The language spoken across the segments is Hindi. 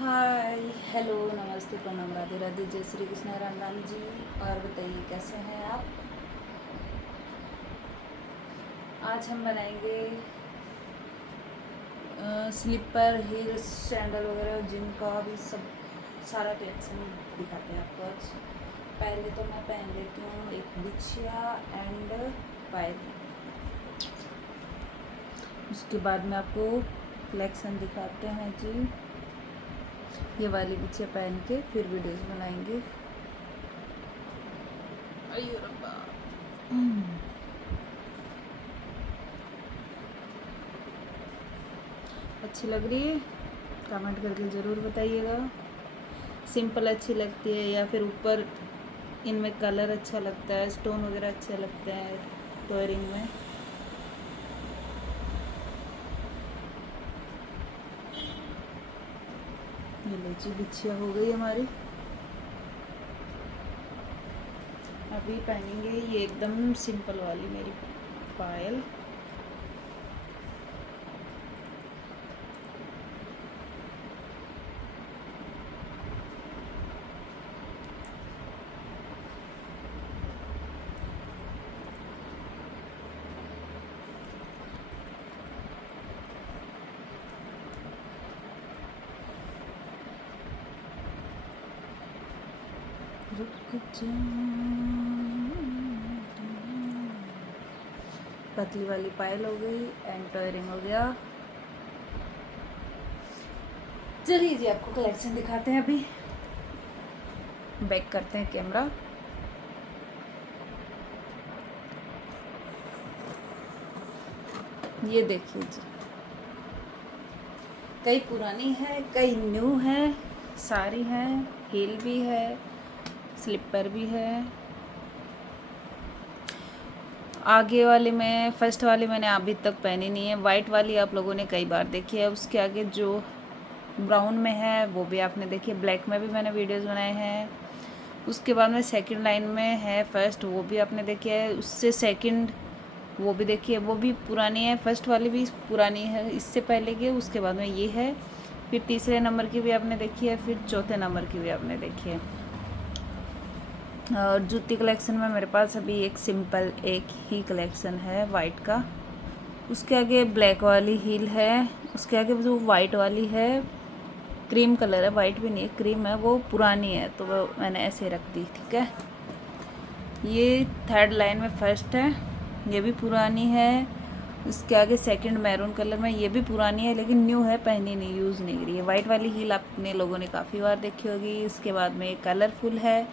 हाय, हेलो, नमस्ते, प्रणाम, राधे राधे, जय श्री कृष्ण, राम राम जी। और बताइए कैसे हैं आप। आज हम बनाएंगे स्लीपर, हील, सैंडल वगैरह, जिम का भी सब सारा कलेक्शन दिखाते हैं आपको आज। पहले तो मैं पहन लेती हूँ एक बिछिया एंड पायल, उसके बाद में आपको कलेक्शन दिखाते हैं जी। ये वाली बिछिया पहन के फिर वीडियोस बनाएंगे। अयो रब्बा। अच्छी लग रही है, कमेंट करके ज़रूर बताइएगा। सिंपल अच्छी लगती है या फिर ऊपर इनमें कलर अच्छा लगता है, स्टोन वगैरह अच्छे लगते हैं टोयरिंग में। ये लीची बिछिया हो गई हमारी। अभी पहनेंगे ये एकदम सिंपल वाली मेरी पायल। पतली वाली पायल हो गई एंड टोयरिंग हो गया। चलिए जी आपको कलेक्शन दिखाते हैं। अभी बैक करते हैं कैमरा। ये देखिए जी, कई पुरानी है, कई न्यू है, सारी हैं। हील भी है, स्लीपर भी है। आगे वाली में फर्स्ट वाली मैंने अभी तक पहनी नहीं है। वाइट वाली आप लोगों ने कई बार देखी है। उसके आगे जो ब्राउन में है वो भी आपने देखी है। ब्लैक में भी मैंने वीडियोस बनाए हैं। उसके बाद में सेकंड लाइन में है फर्स्ट, वो भी आपने देखी है। उससे सेकंड वो भी देखी है, वो भी पुरानी है। फर्स्ट वाली भी पुरानी है, इससे पहले की। उसके बाद में ये है। फिर तीसरे नंबर की भी आपने देखी है, फिर चौथे नंबर की भी आपने देखी है। और जूती कलेक्शन में मेरे पास अभी एक सिंपल एक ही कलेक्शन है वाइट का। उसके आगे ब्लैक वाली हील है। उसके आगे जो वाइट वाली है, क्रीम कलर है, वाइट भी नहीं है, क्रीम है, वो पुरानी है तो वो मैंने ऐसे रख दी। ठीक है, ये थर्ड लाइन में फर्स्ट है, ये भी पुरानी है। उसके आगे सेकंड मैरून कलर में, ये भी पुरानी है लेकिन न्यू है, पहनी नहीं, यूज़ नहीं करी है। वाइट वाली हील आपने लोगों ने काफ़ी बार देखी होगी। इसके बाद में कलरफुल है,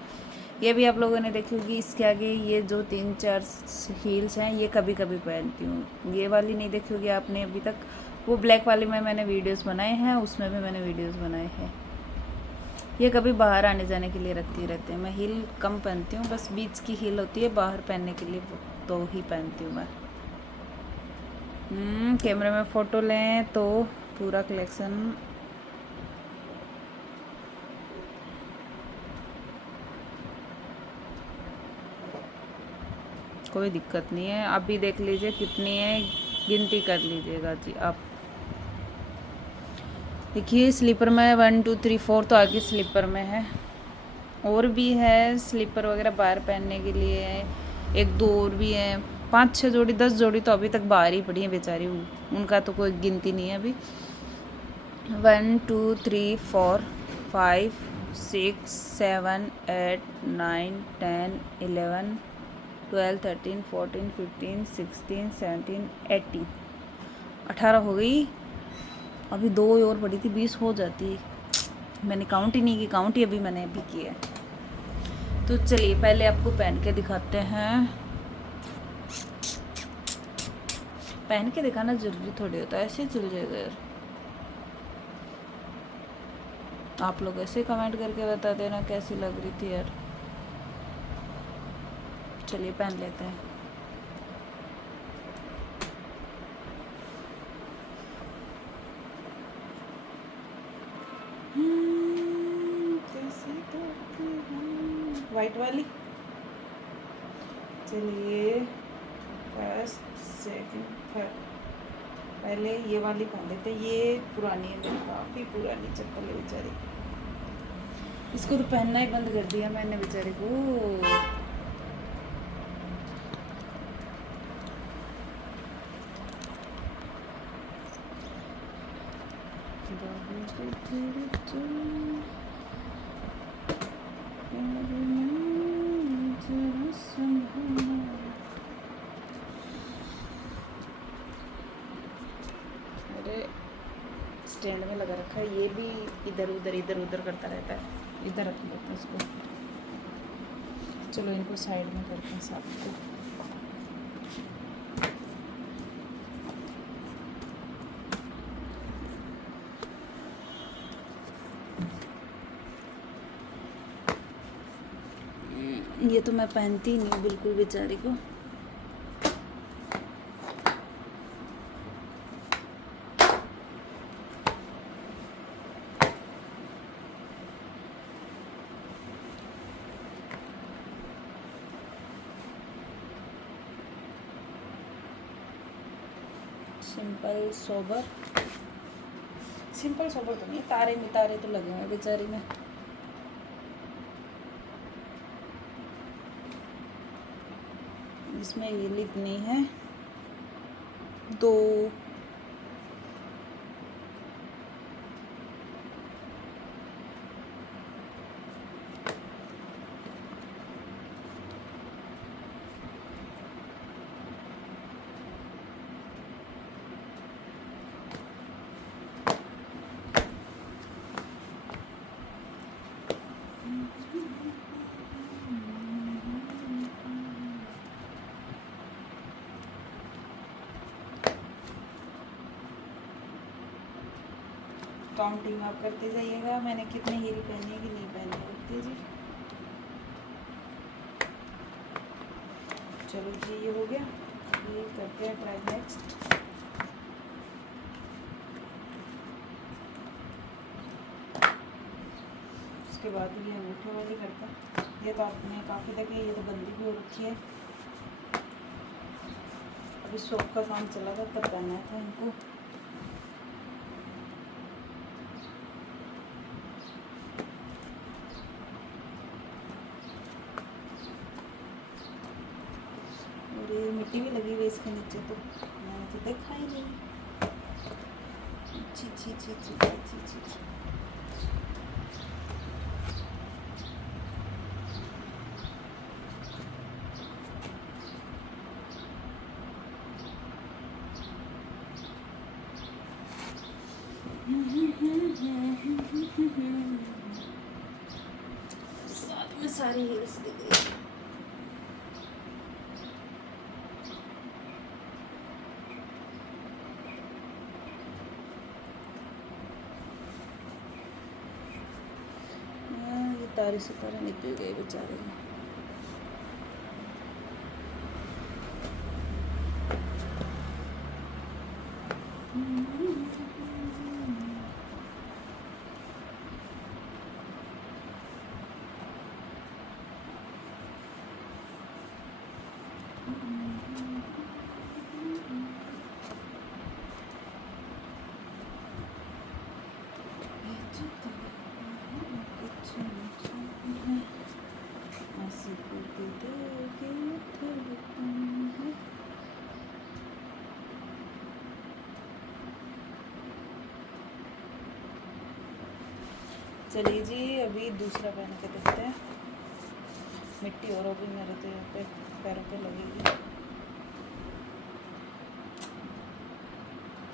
ये भी आप लोगों ने देखी होगी। इसके आगे ये जो 3-4 हील्स हैं, ये कभी कभी पहनती हूँ। ये वाली नहीं देखी होगी आपने अभी तक। वो ब्लैक वाली में मैंने वीडियोस बनाए हैं, उसमें भी मैंने वीडियोस बनाए हैं। ये कभी बाहर आने जाने के लिए रखती रहते हैं। मैं हील कम पहनती हूँ, बस बीच की हील होती है बाहर पहनने के लिए, तो ही पहनती हूँ मैं। कैमरे में फ़ोटो लें तो पूरा कलेक्शन। कोई दिक्कत नहीं है, आप भी देख लीजिए कितनी है, गिनती कर लीजिएगा जी आप। देखिए स्लीपर में 1 2 3 4 तो आगे स्लीपर में है, और भी है स्लीपर वगैरह बाहर पहनने के लिए। एक दो और भी है, 5-6 जोड़ी 10 जोड़ी तो अभी तक बाहर ही पड़ी हैं बेचारी, उनका तो कोई गिनती नहीं है अभी। 1 2 3 4 5 6 7 8 9 10 11 12 13 14 15 16 17 18 18 हो गई। अभी 2 और पड़ी थी, 20 हो जाती। मैंने काउंट ही नहीं की, काउंट ही अभी मैंने अभी किया है। तो चलिए पहले आपको पहन के दिखाते हैं। पहन के दिखाना ज़रूरी थोड़ी होता है, ऐसे चल जाएगा यार। आप लोग ऐसे कमेंट करके बता देना कैसी लग रही थी यार। चलिए पहन लेते हैं। वाइट वाली। चलिए फर्स्ट सेकंड थर्ड पहले ये वाली पहनते थे, ये पुरानी है, काफ़ी पुरानी चप्पल है बेचारी। इसको तो पहनना ही बंद कर दिया मैंने बेचारे को। स्टैंड में लगा रखा है, ये भी इधर उधर करता रहता है। इधर रख लेते हैं इसको। चलो इनको साइड में करते हैं साफ को। ये तो मैं पहनती ही नहीं बिल्कुल बेचारी को। सिंपल सोबर तो नहीं, तारे मितारे तो लगे हुए बेचारी में। इसमें ये लिप नहीं है, 2 काउंटिंग आप करते जाइएगा, मैंने कितने हीरे पहने हैं कि नहीं पहने, रखते जी। चलो जी ये हो गया, ये करते हैं ट्राई नेक्स्ट। उसके बाद ये अंगूठे वाली करते हैं। ये तो आपने काफ़ी देखे, ये तो बंदी भी हो रखी है। अभी शॉप का काम चला था तब पहना था इनको। मिट्टी भी लगी हुई इसके नीचे, तो मैंने तो देखा ही नहीं। छी छी छी छी छी छी छी। साथ में सारी हील्स दिख रही है। तारे सितारे निकल गए बेचारे। चलिए जी अभी दूसरा पहन के देखते हैं। मिट्टी और भी मेरे तो यहाँ पे पैरों पे लगेगी,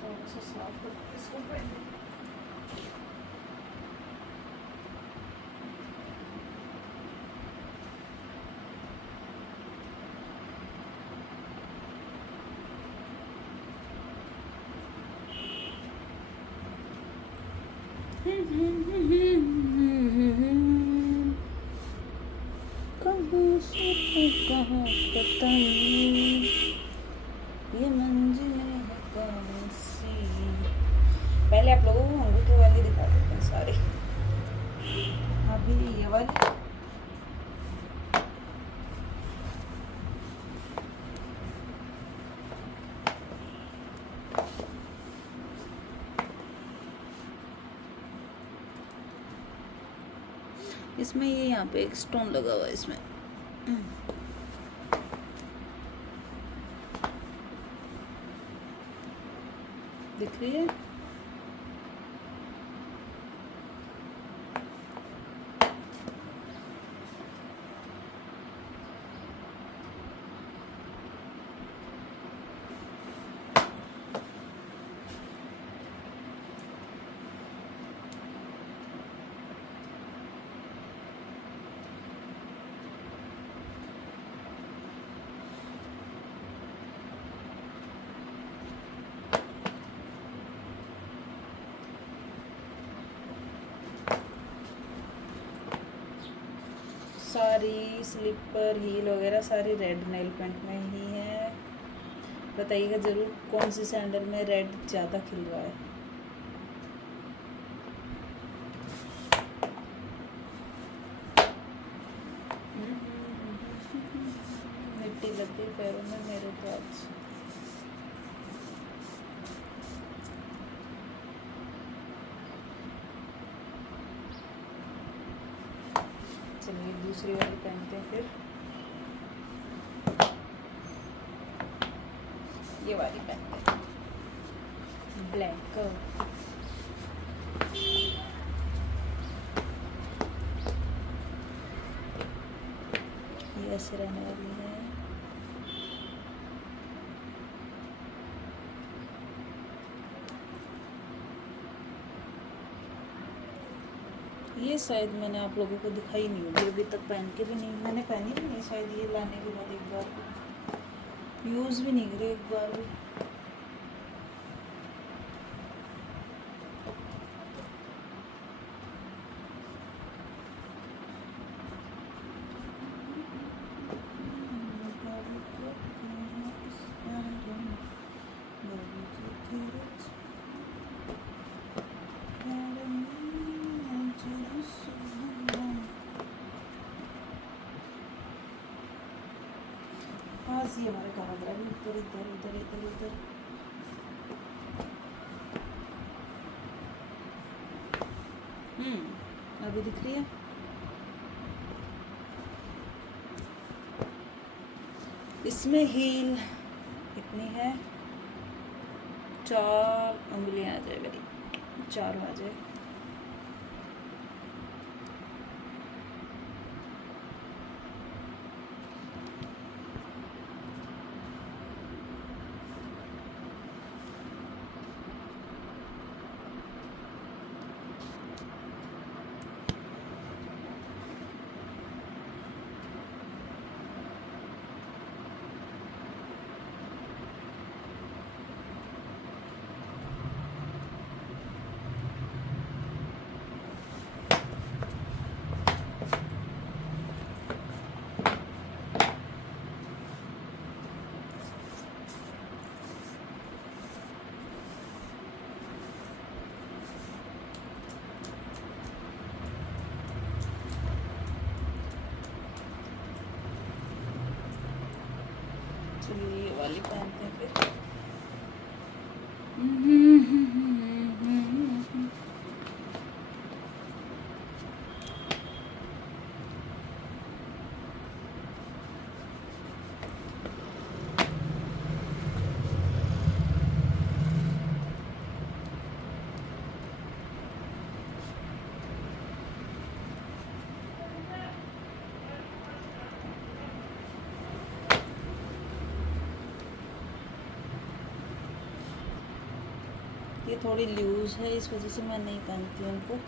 थोड़ा सा साफ करके इसको पहन। कहाँ से कहाँ कतन ये मंजिलें है कौन सी। पहले आप लोगों को अंगूठे वाली दिखा देते हैं सारे। अभी ये वाली इसमें ये यहाँ पे एक स्टोन लगा हुआ है इसमें। दिख रही है? सारी स्लीपर हील वगैरह सारी रेड नेल पेंट में ही है। बताइएगा ज़रूर कौन सी सैंडल में रेड ज़्यादा खिल रहा है। मिट्टी लग गई पैरों में मेरे तो आज। चलिए दूसरी वाली पहनते हैं फिर। ये वाली पहनते हैं ब्लैक। ये ऐसे रहने वाली है। ये शायद मैंने आप लोगों को दिखाई नहीं होगी अभी तक, पहन के भी नहीं, मैंने पहनी भी नहीं शायद। ये लाने के बाद एक बार भी यूज़ भी नहीं करी एक बार भी। पास ही हमारे घर आ रहा है, इधर इधर इधर इधर इधर। अभी दिख रही है? इसमें हील कितनी है? 4 उंगलियां आ जाए मेरी, 4 आ जाए। चलिए ये वाली पहनते हैं फिर। ये थोड़ी लूज़ है, इस वजह से मैं नहीं पहनती हूँ उनको।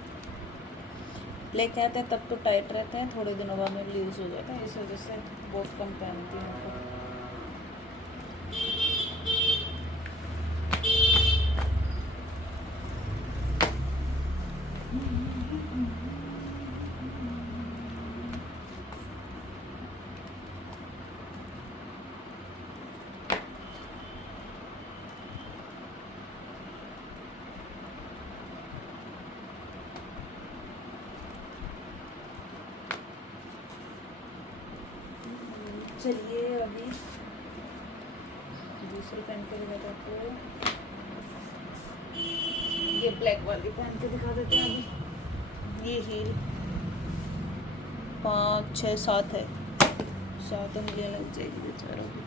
लेके आते हैं तब तो टाइट रहते हैं, थोड़े दिनों बाद में लूज़ हो जाता है, इस वजह से बहुत कम पहनती हूँ उनको। चलिए अभी दूसरी पहन के दिखाते आपको। ये ब्लैक वाली पहन के दिखा देते हैं अभी। ये हील 5 6 7 है, 7 उंगलियाँ लग जाएगी बेचारों की।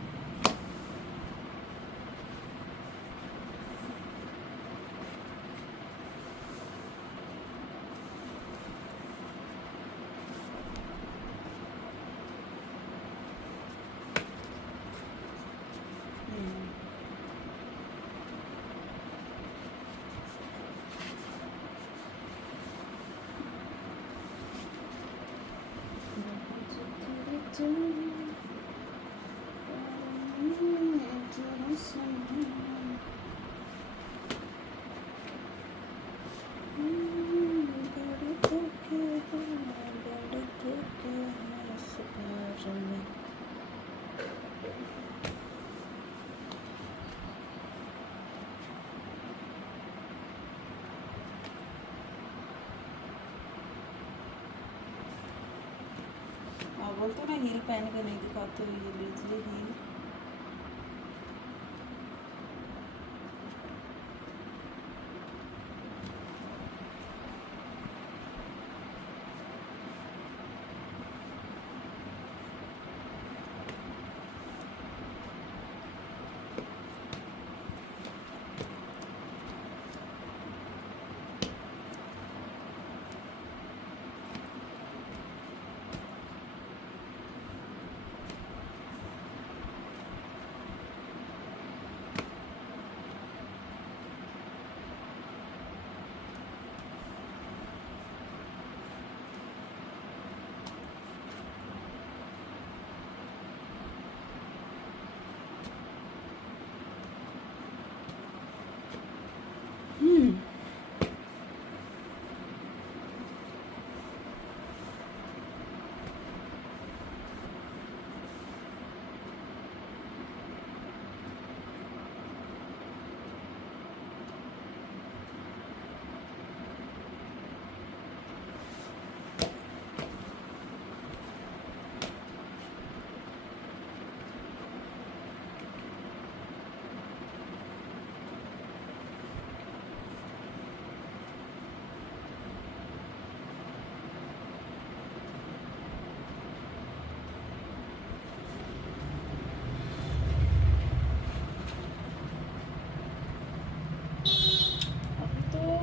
बोलते ना हील पहन के नहीं दिखाते हो, ये लीजिए हील।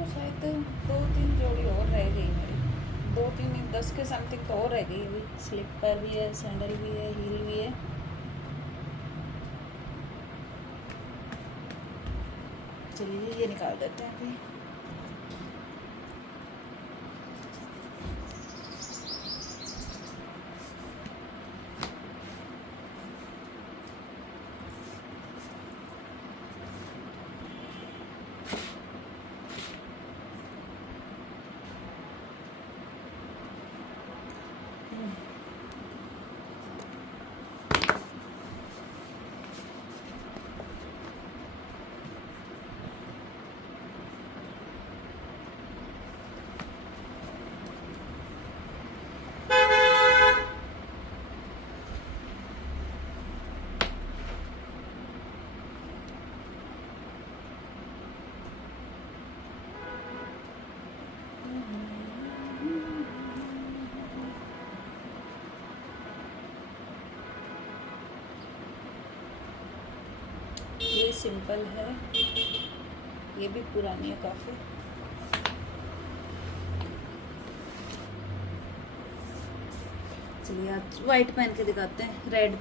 शायद 2-3 जोड़ी और रह गई मेरी, 2-3 नहीं 10 के समथिंग तो और रह गई अभी। स्लीपर भी है, सैंडल भी है, हील भी है। चलिए ये निकाल देते हैं अभी। ये सिंपल है, ये भी पुरानी है काफ़ी। चलिए आज वाइट पहन के दिखाते हैं, रेड।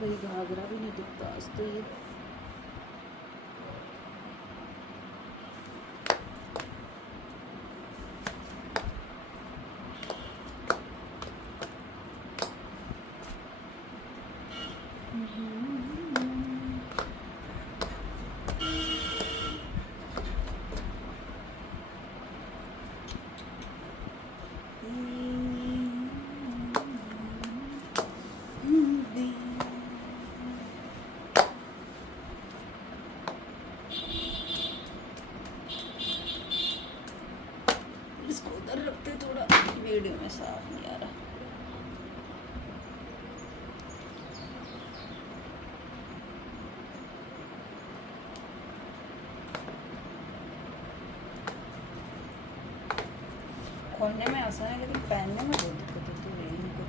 भाई घाघरा भी नहीं दिखता आज तो ये। इसको उधर रखते, थोड़ा वीडियो में साफ नहीं आ रहा। खोलने में आसान है लेकिन पहनने में बहुत दिक्कत होती है इनको।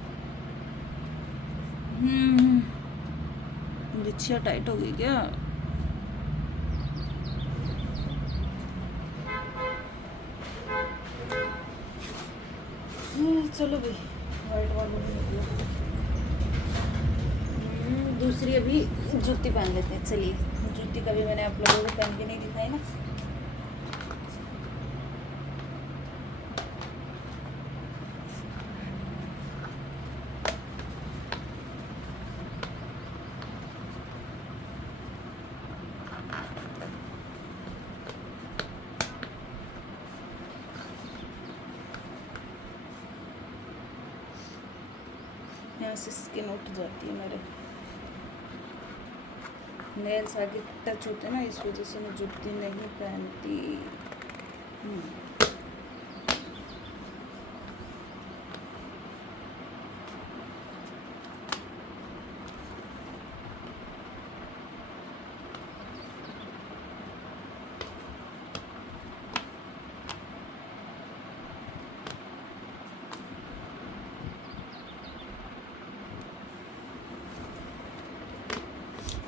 बिच्छिया टाइट हो गई क्या? चलो भाई वाइट वालों भी निकलो। दूसरी अभी जूती पहन लेते हैं। चलिए, जूती कभी मैंने आप लोगों को पहन के नहीं दिखाई ना। यहाँ से स्किन उठ जाती है मेरे, नेल्स आगे टच होते हैं ना, इस वजह से मैं जूती नहीं पहनती।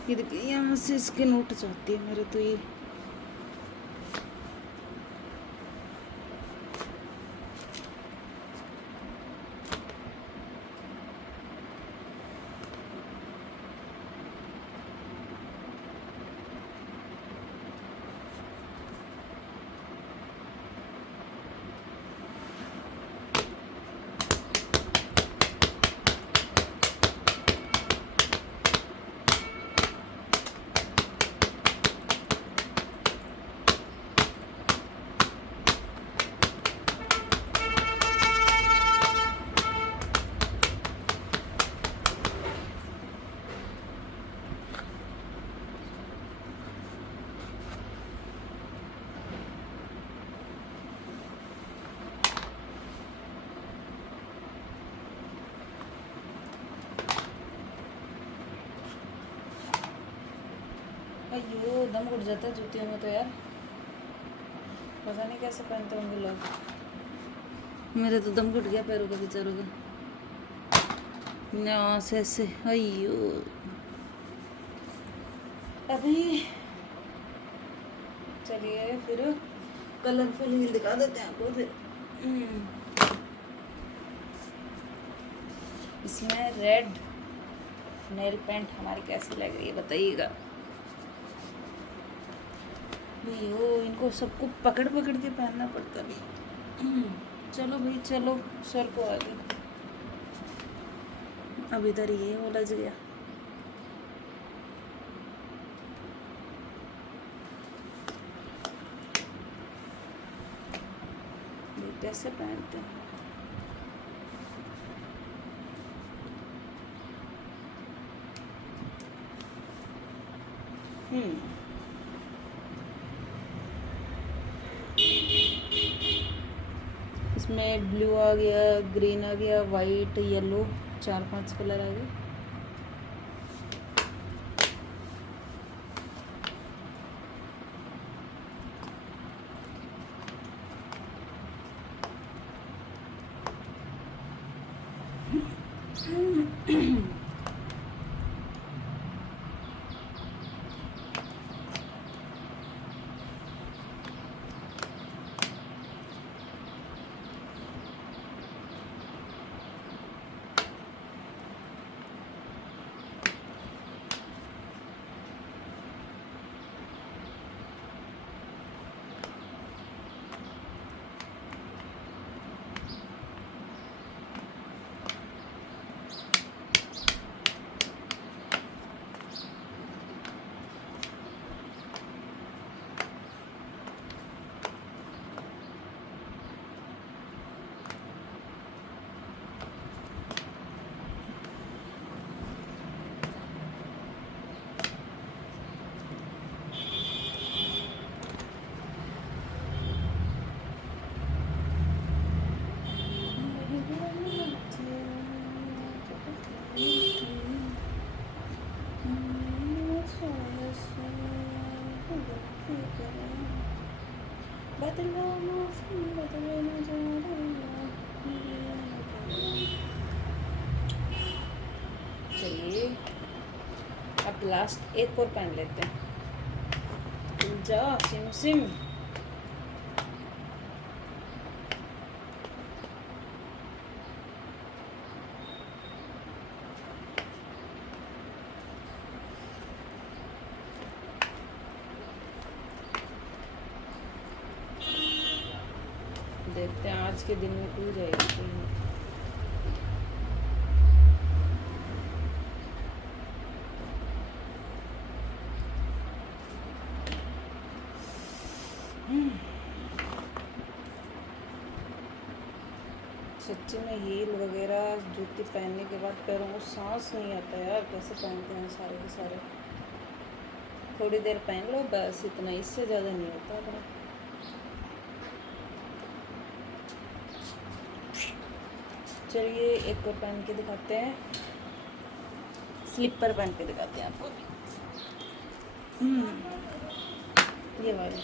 ये देखिए यहाँ से स्किन उठ जाती है मेरे तो ये। अयो दम घुट जाता है जूतियों में तो यार, पता नहीं कैसे पहनते होंगे लोग। मेरे तो दम घुट गया पैरों का, बेचारों का। यहाँ से ऐसे अयो। अभी चलिए फिर कलरफुल हील दिखा देते हैं आपको फिर। इसमें रेड नेल पेंट हमारी कैसी लग रही है बताइएगा। भैया इनको सबको पकड़ पकड़ के पहनना पड़ता भी। चलो भाई चलो, सर को आगे। अब इधर ये उलझ गया। कैसे पहनते हैं? इसमें ब्लू आ गया, ग्रीन आ गया, वाइट, येलो, 4-5 कलर आ गए। लास्ट एक और पहन लेते हैं। जा सिम सिम। देखते हैं आज के दिन में खुल जाएगी। सच्ची में हील वगैरह जूती पहनने के बाद पैरों को सांस नहीं आता यार, कैसे पहनते हैं सारे के सारे। थोड़ी देर पहन लो बस, इतना, इससे ज़्यादा नहीं होता अपना। चलिए एक और पहन के दिखाते हैं, स्लीपर पहन के दिखाते हैं आपको। ये वाले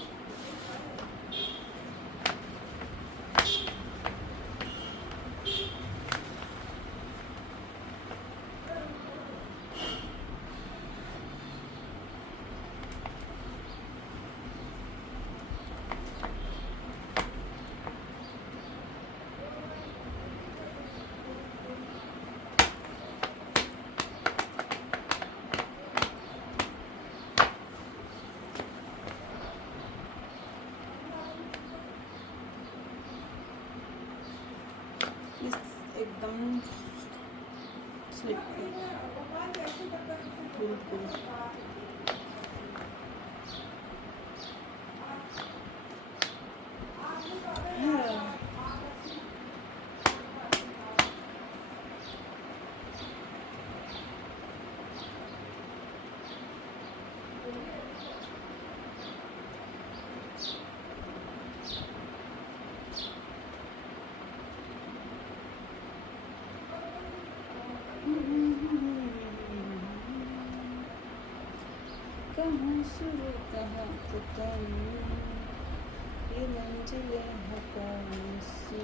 एकदम स्लिप बिल्कुल। कहाँ शुरू कहाँ खत्म, ये मंजिलें हैं कौन सी।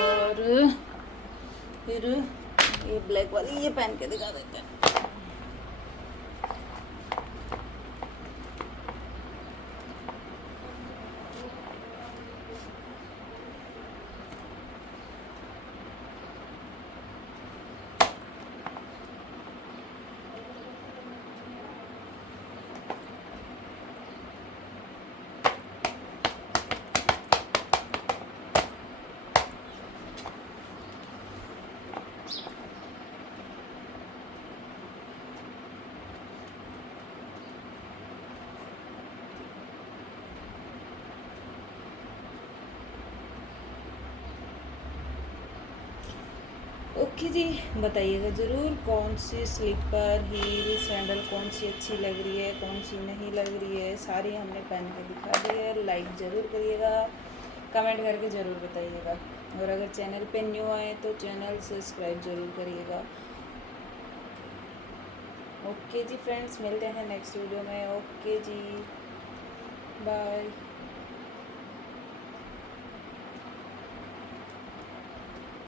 और फिर ये ब्लैक वाली ये पहन के दिखा देते हैं। ओके जी, बताइएगा ज़रूर कौन सी स्लीपर हील सैंडल कौन सी अच्छी लग रही है, कौन सी नहीं लग रही है। सारी हमने पहन के दिखा दी है। लाइक ज़रूर करिएगा, कमेंट करके ज़रूर बताइएगा, और अगर चैनल पे न्यू आए तो चैनल सब्सक्राइब ज़रूर करिएगा। ओके जी फ्रेंड्स, मिलते हैं नेक्स्ट वीडियो में। ओके जी, बाय।